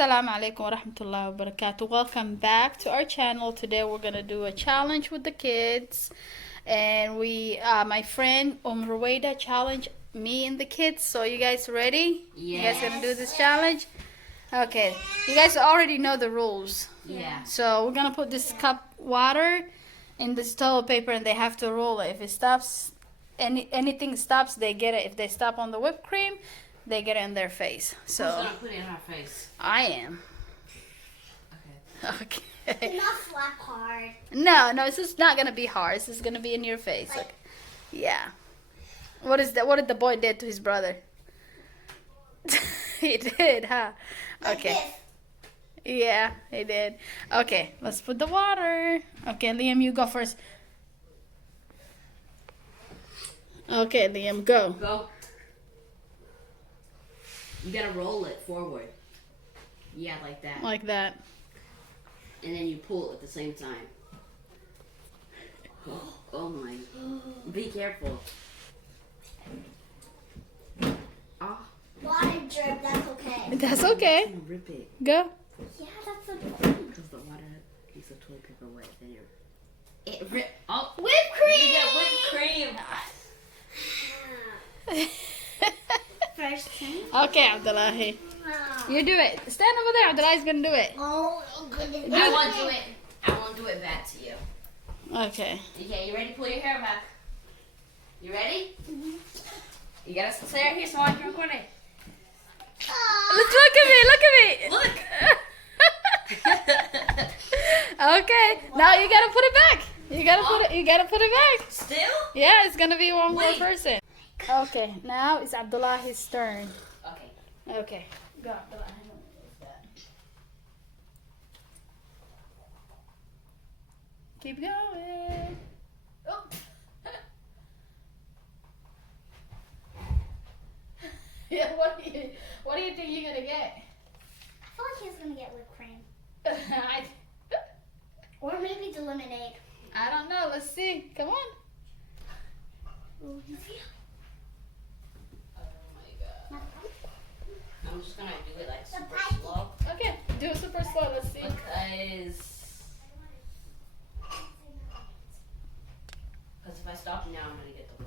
Assalamu alaikum wa rahmatullahi wa barakatuh. Welcome back to our channel. Today we're gonna do a challenge with the kids, and my friend Ruwaida challenged me and the kids. So you guys ready? Yes. You guys gonna do this challenge? Okay. You guys already know the rules. Yeah. So we're gonna put this cup water in this toilet paper, and they have to roll it. If it stops, anything stops, they get it. If they stop on the whipped cream, they get it in their face. So who's gonna put it in her face? I am. Okay. Okay. Not slap hard. No, it's just not gonna be hard. It's just gonna be in your face. Like, yeah. What is that? What did the boy did to his brother? He did, huh? Okay. Yeah, he did. Okay, let's put the water. Okay, Liam, you go first. Okay, Liam, go. Go. You gotta roll it forward. Yeah, like that. Like that. And then you pull at the same time. Oh my. Be careful. Ah. Water drip, that's okay. That's okay. I'm gonna rip it. Go. Yeah, that's okay. Because the water keeps the toilet paper wet. Then it rip. Oh. Whipped cream! You got whipped cream. First thing. Okay, Abdullahi. You do it. Stand over there. Abdullahi's gonna do it. Oh, goodness. I won't do it. I won't do it back to you. Okay. Okay, you ready to pull your hair back? You ready? You gotta stay right here so I can record it. Let's look at me. Look at me. Okay. Now you gotta put it back. You gotta put it back. Still? Yeah, it's gonna be one more Wait. person. Okay. Now it's Abdullahi's turn. Okay. Okay. Go, Abdullahi. Keep going. Oh. Yeah, what do you think you're gonna get? I feel like he's gonna get whipped cream. I Or maybe the lemonade. don't know. Let's see. Come on. Ooh, he's Oh my god. I'm just gonna do it like super pipe. slow. Okay. Do it super slow. Let's see. Because if I stop now, I'm gonna get the.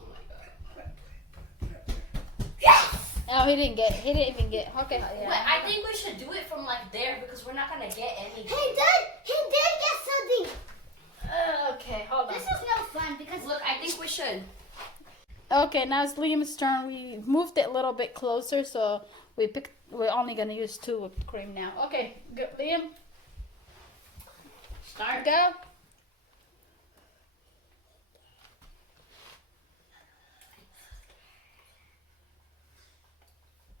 Oh my god. Yes! Oh, he didn't even get. Okay. Yeah. But I think we should do it from like there because we're not gonna get anything. He did get something. Okay. Hold on. This is no fun because Look, I think we should. Okay, now it's Liam's turn. We moved it a little bit closer, so we're only gonna use 2 whipped cream now. Okay, go, Liam, Start. go.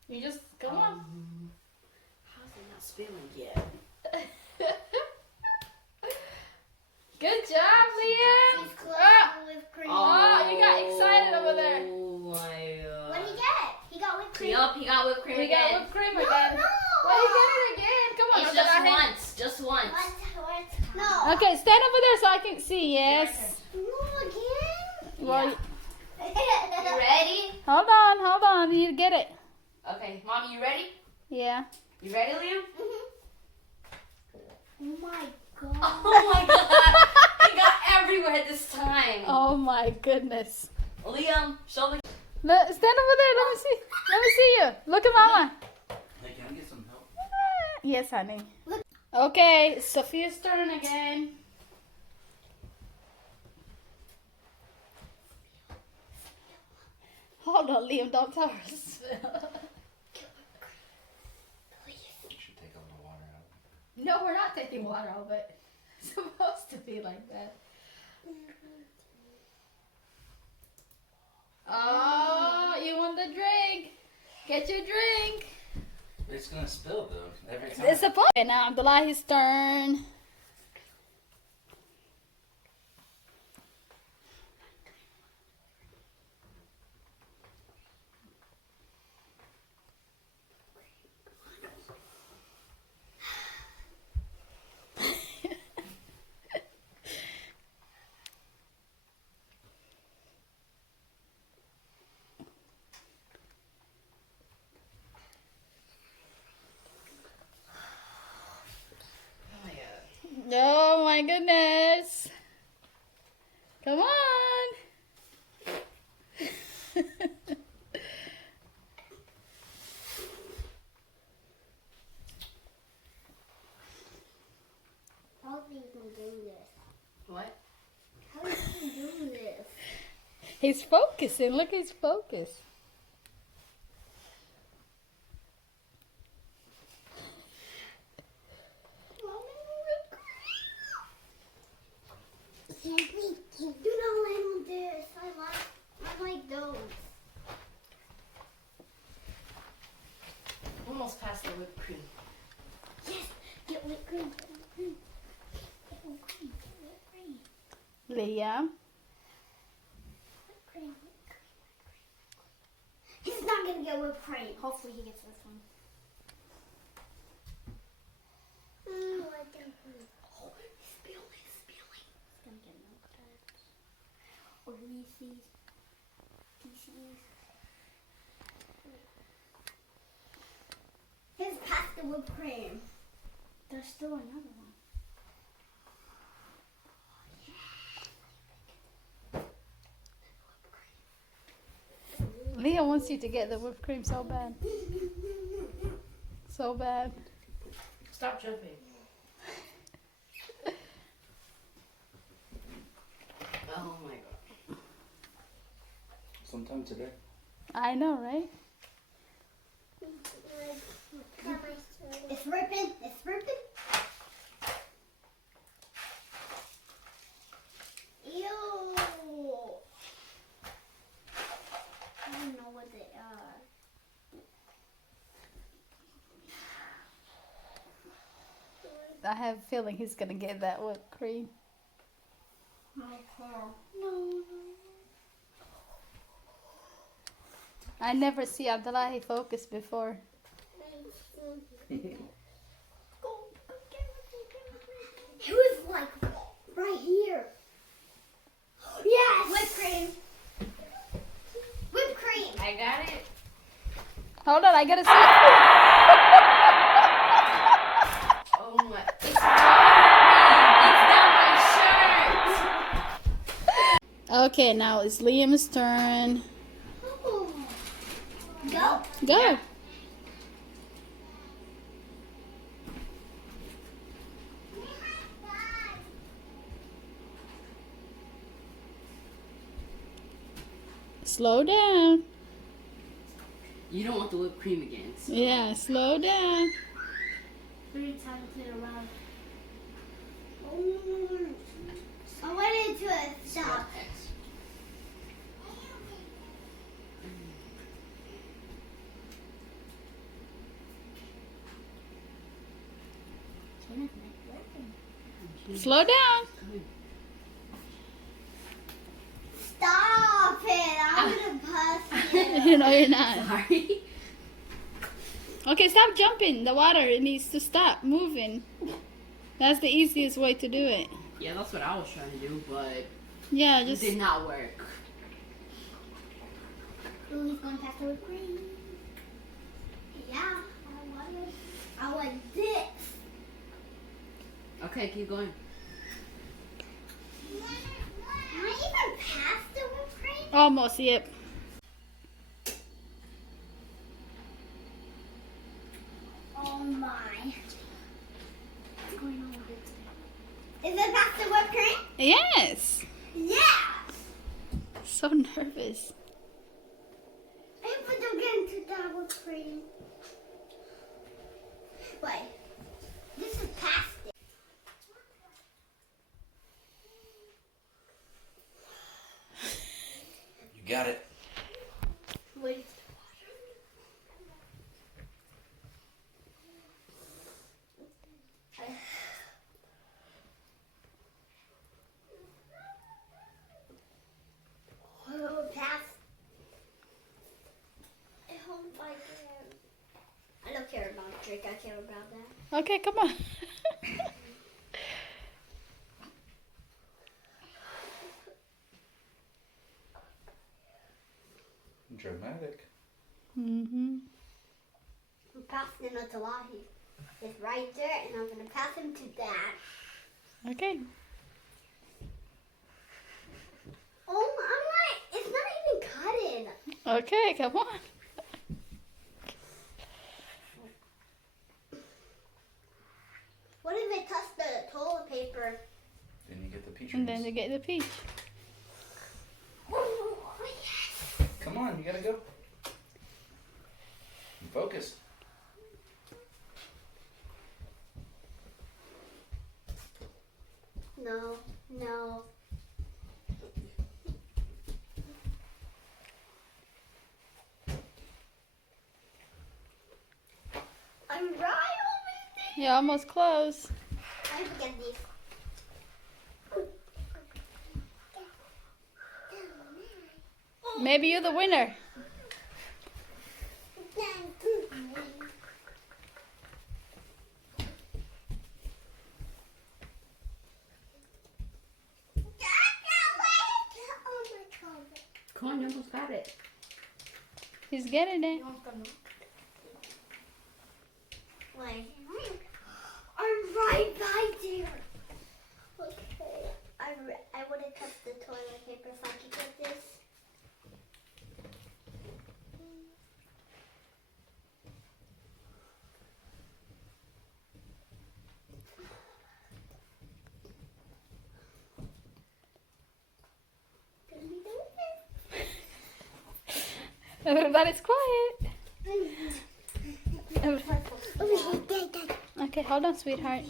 You just come on. How's it not spilling yet? Good job, Liam. he's close Ah. to whipped cream. Oh, you got excited over there. Oh my god. What did he get? He got whipped cream. Yup, he got whipped cream We got again. whipped cream No, again. no. Well, you get it again. Come on. It's Abdullah. just once. Just once. What? No. Okay, stand over there so I can see. Yes. No, again? Well, You ready? hold on. You get it. Okay, Mommy, you ready? Yeah. You ready, Liam? Oh my god. Oh my god. He got everywhere this time. Oh my goodness. Liam, show me. Stand over there. Let me see you. Look at Mama. Hey, can I get some help? Yes, honey. Okay, Sophia's turn again. Hold on, Liam. Don't tell her. You should take all the water out. No, we're not taking water out of it. It's supposed to be like that. Oh, you want the drink? Get your drink. It's gonna spill though, every time. It's supposed. Okay, now Abdullahi's turn. He's focusing. Look, he's focused. Do not let him do this. I like those. Almost past the whipped cream. Yes, get whipped cream. Get whipped cream. Liam. Whipped cream. He's not gonna get whipped cream. Hopefully he gets this one. Oh, he's spilling. He's gonna get milk duds. Or Reese's Pieces. He's past the whipped cream. There's still another one. Liam wants you to get the whipped cream so bad. So bad. Stop jumping. Oh my god. Sometime today. I know, right? It's ripping. It's ripping. Ew. I don't know what they are. I have a feeling he's gonna get that whipped cream. No. I never see Abdullahi focus before. He was like right here. Yes. Whipped cream. Whipped cream. I got it. Hold on, I gotta see. Oh my. It's down my shirt. Okay, now it's Liam's turn. Oh. Go. Go. Yeah. Slow down. You don't want the whipped cream again. So. Yeah, slow down. 3 times in a row. Oh. I wanted to stop. Slow down. Stop it! I'm gonna bust you. No, you're not. Sorry. Okay, stop jumping. The water, it needs to stop moving. That's the easiest way to do it. Yeah, that's what I was trying to do, but Yeah, it just did not work. Ooh, he's going past the whipped cream. Yeah, I want this. Okay, keep going. Am I even past the whipped cream? almost. Yep. Oh my. What's going on with it? Is it past the whipped cream? Yes. Yeah! So nervous. I hope I don't get into that whipped cream. Wait. This is past it. You got it. Wait. Oh, pass. I hope I can. I don't care about Drake. I care about that. Okay, come on. Dramatic. Mhm. I'm passing it to Lahi. It's right there, and I'm gonna pass him to Dad. Okay. Oh, I'm like, it's not even cutting. Okay, come on. What if it touched the toilet paper? Then you get the peach And then rings. you get the peach. Focus. No, no. I'm right over there. You're almost close. I forget these. Maybe you're the winner. Come on, you almost got it. He's getting it. Wait. I'm right by there. Okay. I would have touched the toilet paper if I could get this. Everybody's quiet. Okay, hold on, sweetheart.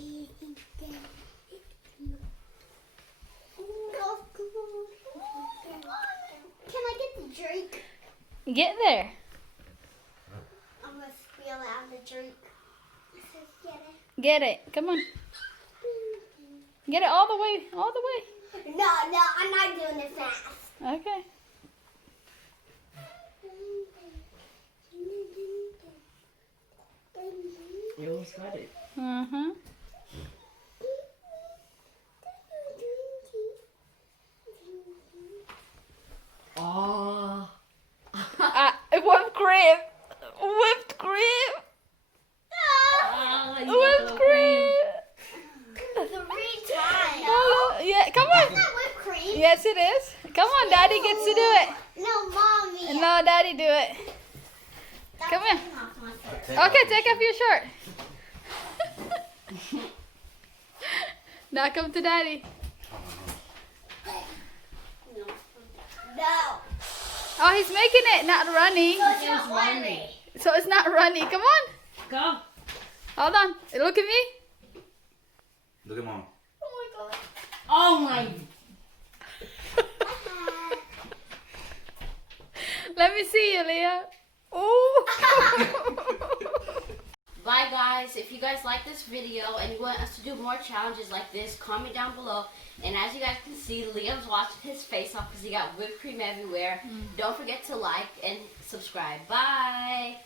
Can I get the drink? Get there. I'm gonna spill out the drink. Get it. Get it. Come on. Get it all the way. All the way. No, I'm not doing it fast. Okay. You almost got it. Mm-hmm. Oh. Whipped cream. Whipped cream. Whipped cream. 3 times. Oh, yeah, come That's on. not whipped cream. Yes, it is. Come on, Daddy gets to do it. No, Mommy. No, Daddy do it. That's come here. not my fault. Okay, take off your shirt. Now come to Daddy. No. Oh, he's making it, not running. So it's not running. So it's not running. Come on. Go. Hold on. Look at me. Look at Mom. Oh my Oh my. god. Let me see you, Leah. Ooh. Bye guys. If you guys like this video and you want us to do more challenges like this, comment down below. And as you guys can see, Liam's washing his face off because he got whipped cream everywhere. Don't forget to like and subscribe. Bye.